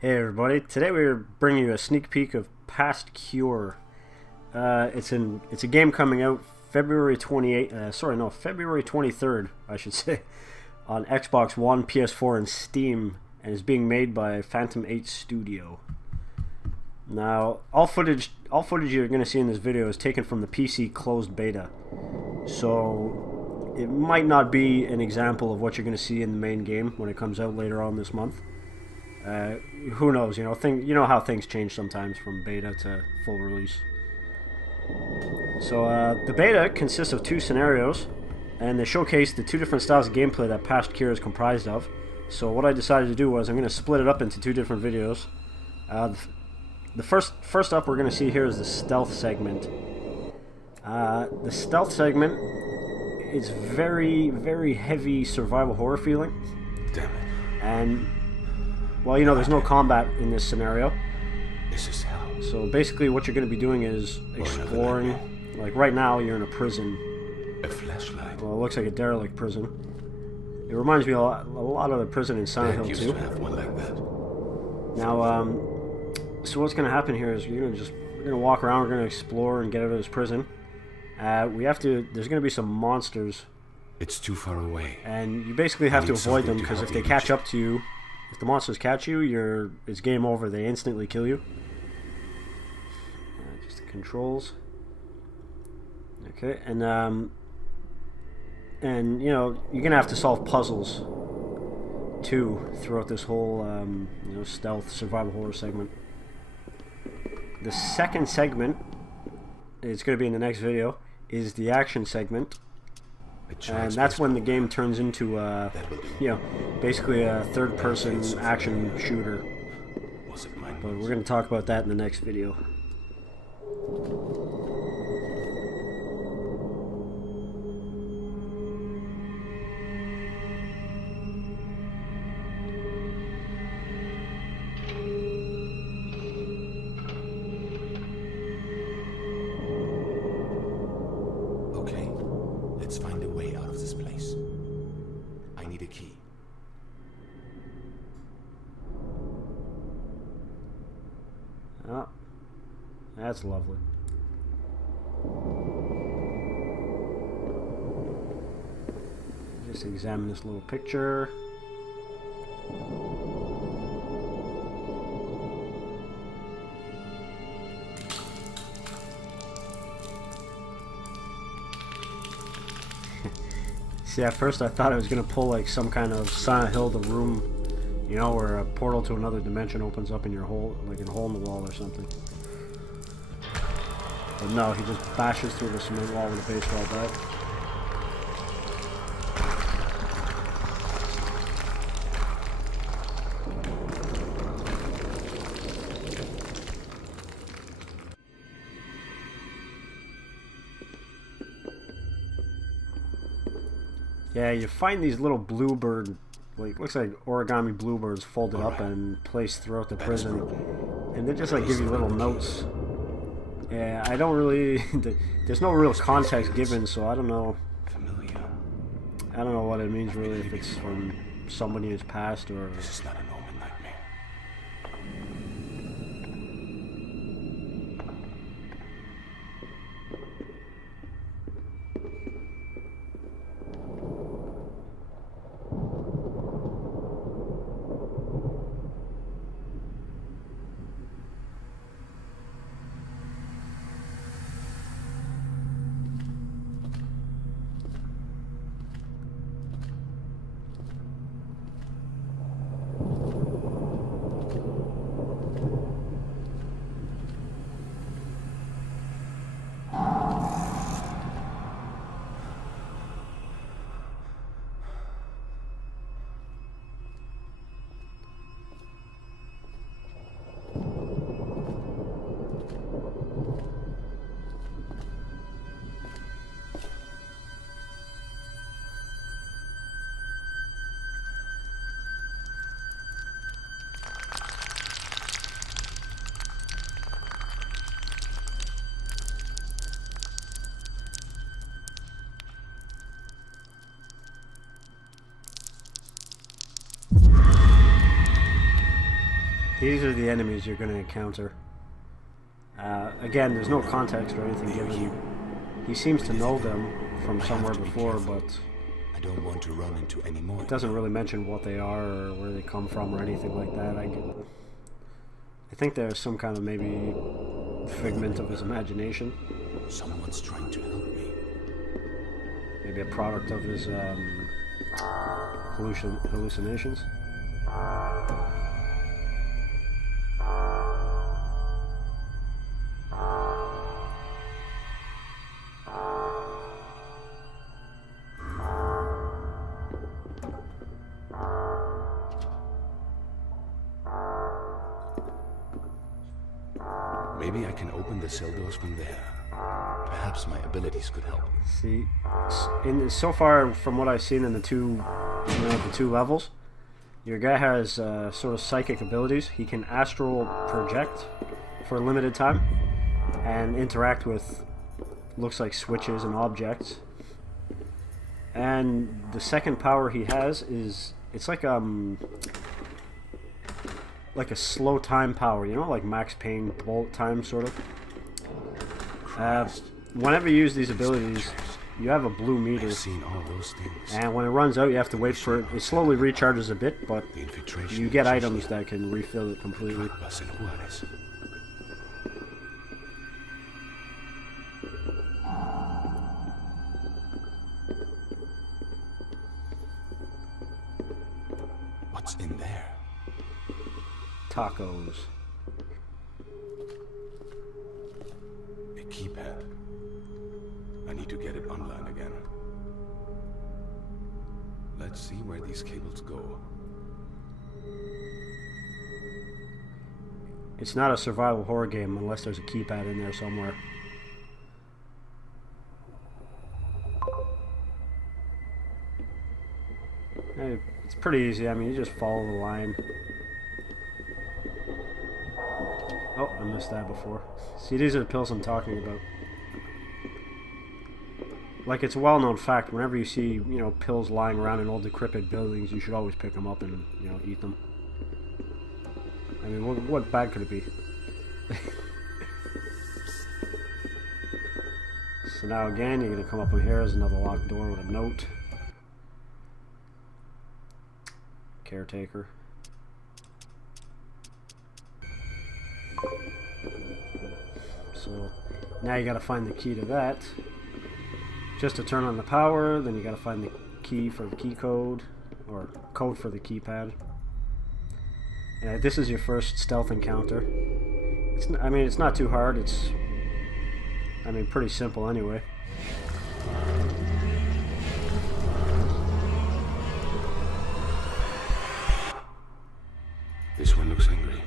Hey everybody! Today we're bringing you a sneak peek of Past Cure. It's a game coming out February 28th. February 23rd, I should say, on Xbox One, PS4, and Steam, and is being made by Phantom 8 Studio. Now, all footage you're going to see in this video is taken from the PC closed beta, so it might not be an example of what you're going to see in the main game when it comes out later on this month. Who knows? You know how things change sometimes from beta to full release. So the beta consists of two scenarios, and they showcase the two different styles of gameplay that Past Cure is comprised of. So what I decided to do was I'm going to split it up into two different videos. The first up we're going to see here is the stealth segment. The stealth segment is very, very heavy survival horror feeling. Damn it. And well, you know, there's no combat in this scenario. This is hell. So basically what you're going to be doing is exploring. Like right now you're in a prison. A flashlight. Well, it looks like a derelict prison. It reminds me a lot of the prison in Silent Hill Used 2. to have one like that. Now, so what's going to happen here is we're going to walk around, we're going to explore and get out of this prison. There's going to be some monsters. It's too far away. And you basically have to avoid them, because if they catch up to you, if the monsters catch you, it's game over. They instantly kill you. Just the controls. Okay, and you know, you're gonna have to solve puzzles too throughout this whole stealth survival horror segment. The second segment, it's gonna be in the next video, is the action segment. And that's when the game turns into basically a third-person action shooter. But we're going to talk about that in the next video. Okay, let's find a way out of this place. I need a key. Oh, that's lovely. Just examine this little picture. See, at first I thought I was going to pull like some kind of Silent Hill The Room, you know, where a portal to another dimension opens up in your hole, like a hole in the wall or something. But no, he just bashes through the cement wall with a baseball bat. Yeah, you find these little bluebird, like, looks like origami bluebirds folded up and placed throughout the prison, and they just like give you little notes. Yeah, I don't really, there's no real context given, so I don't know what it means really, if it's from somebody who's passed or... This is not a normal nightmare. These are the enemies you're going to encounter. Again, there's no context or anything given. He seems to know them from somewhere before, but I don't want to run into any more. it doesn't really mention what they are or where they come from or anything like that. I think there's some kind of maybe figment of his imagination. Someone's trying to help me. Maybe a product of his hallucinations. Maybe I can open the cell doors from there. Perhaps my abilities could help. See, so far from what I've seen in the two levels, your guy has sort of psychic abilities. He can astral project for a limited time and interact with, looks like, switches and objects. And the second power he has is, it's like a slow time power, you know, like Max Payne bullet time sort of. Whenever you use these abilities, you have a blue meter. I've seen all those things. And when it runs out, you have to wait for it. It slowly recharges a bit, but you get items that can refill it completely. What's in there? Tacos. A keypad. I need to get it online again. Let's see where these cables go. It's not a survival horror game unless there's a keypad in there somewhere. Hey, it's pretty easy. I mean, you just follow the line. Oh, I missed that before. See, these are the pills I'm talking about. Like, it's a well-known fact, whenever you see, you know, pills lying around in old decrepit buildings, you should always pick them up and, you know, eat them. I mean, what bad could it be? So now again, you're going to come up in here. There's another locked door with a note. Caretaker. So now you got to find the key to that. Just to turn on the power, then you got to find the key for the key code, or code for the keypad. And this is your first stealth encounter. I mean, it's not too hard. It's, I mean, pretty simple anyway. This one looks angry.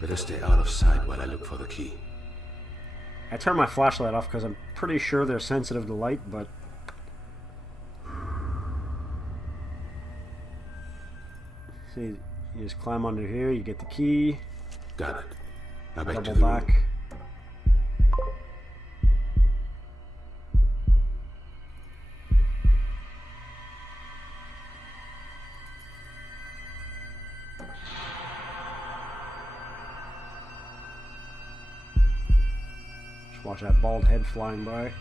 Better stay out of sight while I look for the key. I turned my flashlight off because I'm pretty sure they're sensitive to light, but... See, you just climb under here, you get the key. Got it. Now back to Double the back. room. Just watch that bald head flying by.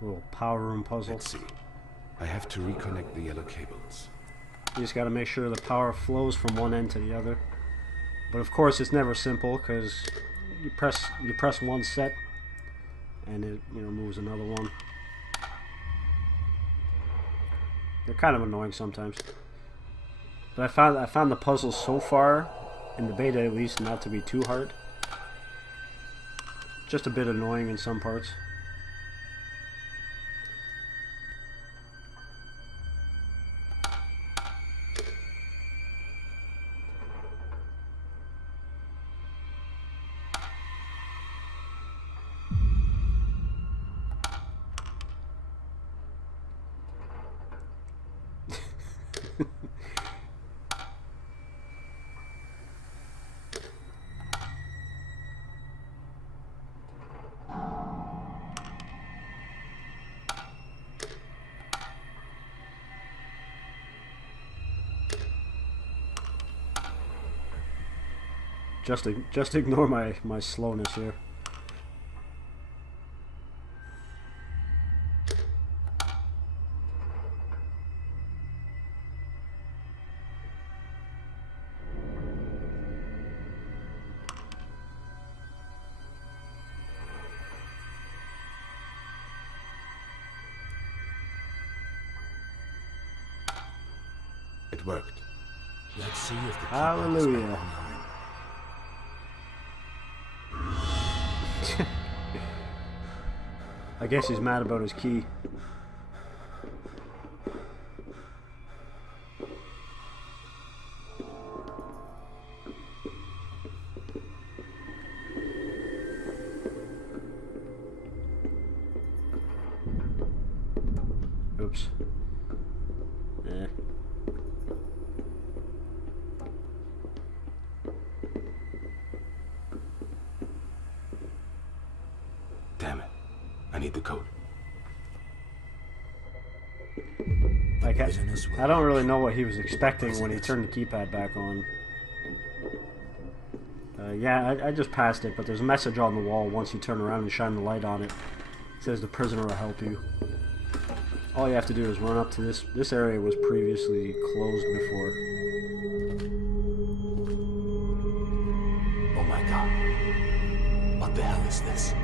Little power room puzzle. Let's see. I have to reconnect the yellow cables. You just got to make sure the power flows from one end to the other. But of course, it's never simple because you press one set, and it moves another one. They're kind of annoying sometimes. But I found the puzzles so far, in the beta at least, not to be too hard. Just a bit annoying in some parts. Just ignore my slowness here. It worked. Let's see if the Hallelujah. I guess he's mad about his key. Oops. Eh. Damn it. I need the code. Like, I don't really know what he was expecting when he turned the keypad back on. Yeah, I just passed it, but there's a message on the wall once you turn around and shine the light on it. It says the prisoner will help you. All you have to do is run up to this. This area was previously closed before. Oh my god. What the hell is this?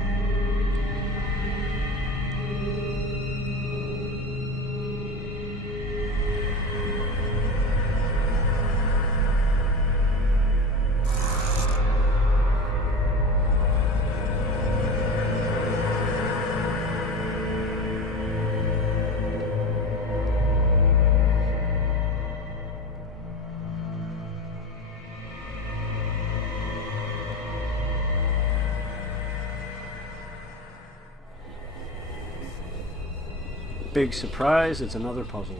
Big surprise, it's another puzzle.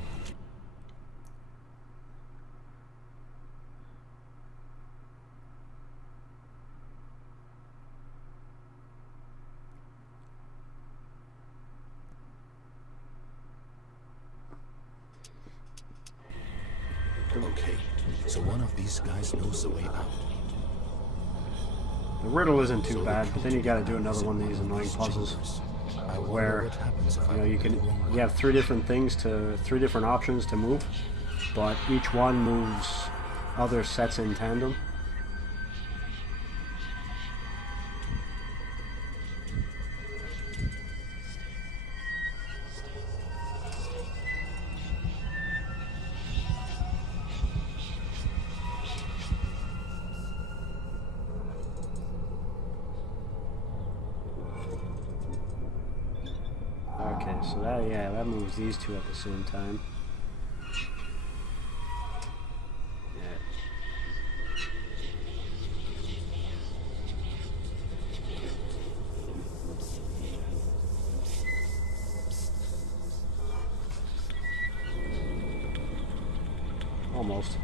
Okay, so one of these guys knows the way out. The riddle isn't too bad, but then you gotta do another one of these annoying puzzles where you have three different options to move, but each one moves other sets in tandem. Okay, so that moves these two at the same time. Yeah. Almost.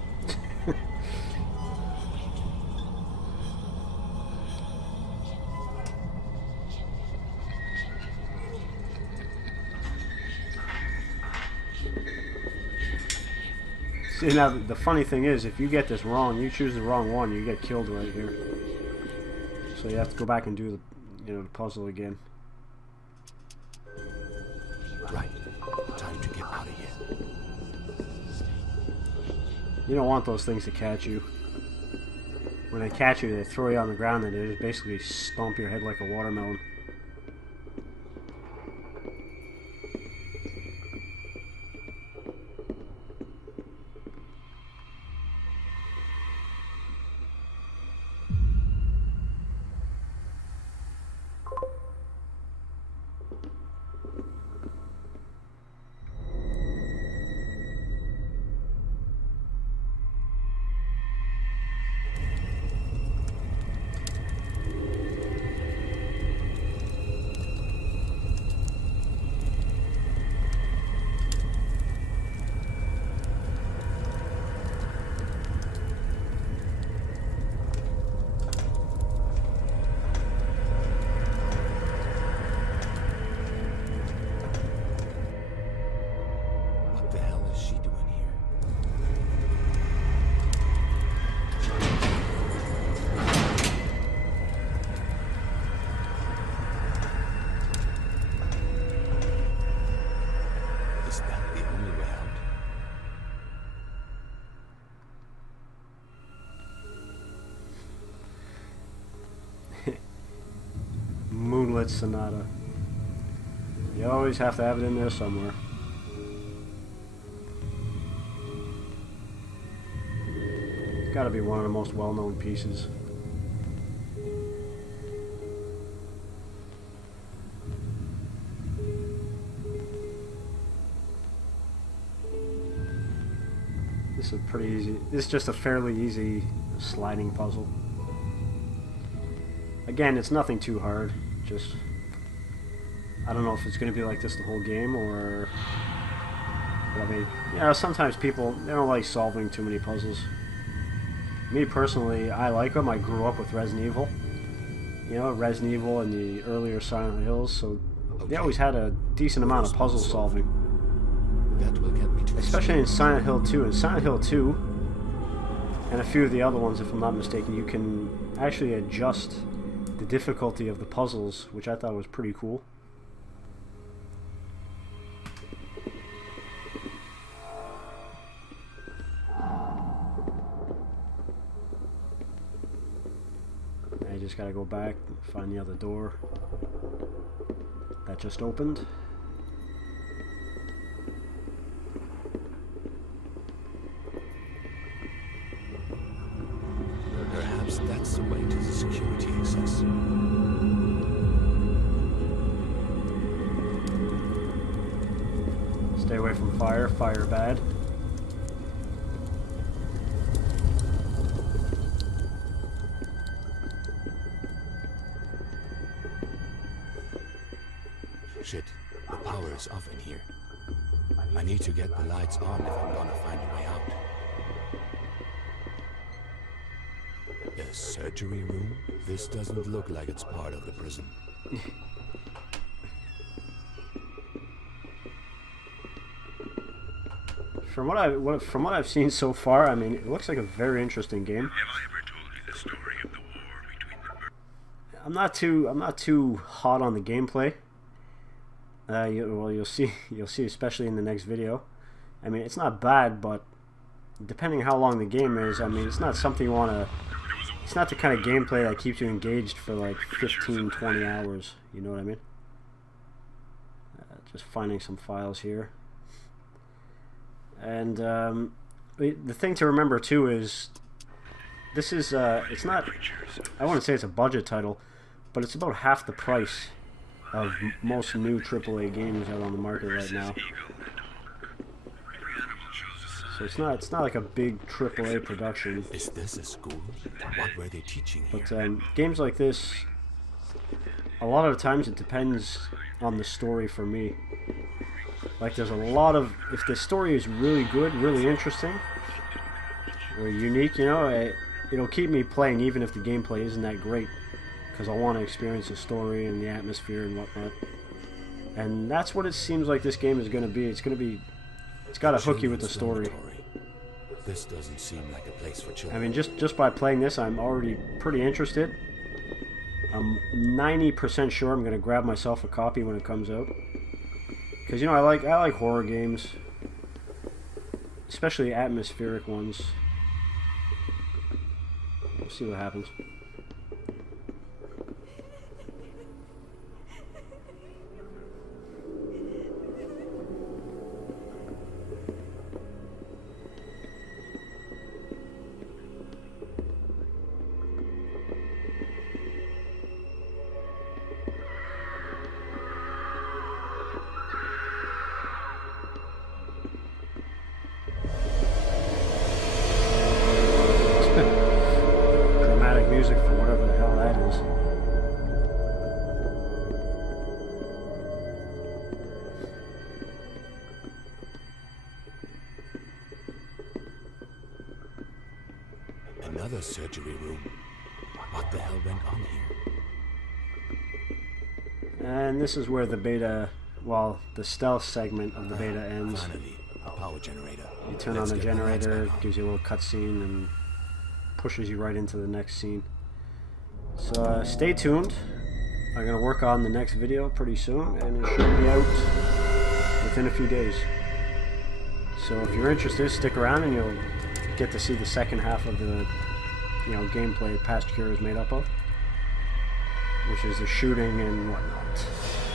See, now the funny thing is, if you get this wrong, you choose the wrong one, you get killed right here. So you have to go back and do the puzzle again. Right. Time to get out of here. You don't want those things to catch you. When they catch you, they throw you on the ground and they just basically stomp your head like a watermelon. Moonlit Sonata. You always have to have it in there somewhere. It's got to be one of the most well-known pieces. This is pretty easy. This is just a fairly easy sliding puzzle. Again, it's nothing too hard. Just, I don't know if it's going to be like this the whole game, or, but I mean, yeah, sometimes people, they don't like solving too many puzzles. Me personally, I like them. I grew up with Resident Evil. You know, Resident Evil and the earlier Silent Hills, so they always had a decent amount of puzzle solving. That will get me to Especially in Silent Hill 2. In Silent Hill 2, and a few of the other ones, if I'm not mistaken, you can actually adjust the difficulty of the puzzles, which I thought was pretty cool. I just gotta go back and find the other door that just opened. Perhaps that's the way to the security access. Stay away from fire. Fire bad. Shit, the power is off in here. I need to get the lights on if I'm gonna find a way out. A surgery room? This doesn't look like it's part of the prison. From what I've seen so far, I mean, it looks like a very interesting game. Have I ever told you the story of the war between the I'm not too hot on the gameplay. You'll see especially in the next video. I mean, it's not bad, but depending how long the game is, I mean, it's not something you want to. It's not the kind of gameplay that keeps you engaged for like 15, 20 hours. You know what I mean? Just finding some files here. And the thing to remember too is this is it's not. I wouldn't say it's a budget title, but it's about half the price of most new AAA games out on the market right now. So it's not like a big AAA production. Is this a school? What were they teaching here? But games like this, a lot of the times it depends on the story for me. Like there's a lot of, if the story is really good, really interesting, or unique, you know, it'll keep me playing even if the gameplay isn't that great, because I want to experience the story and the atmosphere and whatnot. And that's what it seems like this game is going to be. It's got to hook you with the story. This doesn't seem like a place for children. I mean, just by playing this, I'm already pretty interested. I'm 90% sure I'm going to grab myself a copy when it comes out. Because, you know, I like horror games, especially atmospheric ones. We'll see what happens. Music for whatever the hell that is. Another surgery room. What the hell went on here? And this is where the beta, well, the stealth segment of the beta ends. Finally, a power generator. You turn on the generator, gives you a little cutscene, and pushes you right into the next scene. So stay tuned. I'm going to work on the next video pretty soon, and it should be out within a few days. So if you're interested, stick around and you'll get to see the second half of the gameplay Past Cure is made up of. which is the shooting and whatnot.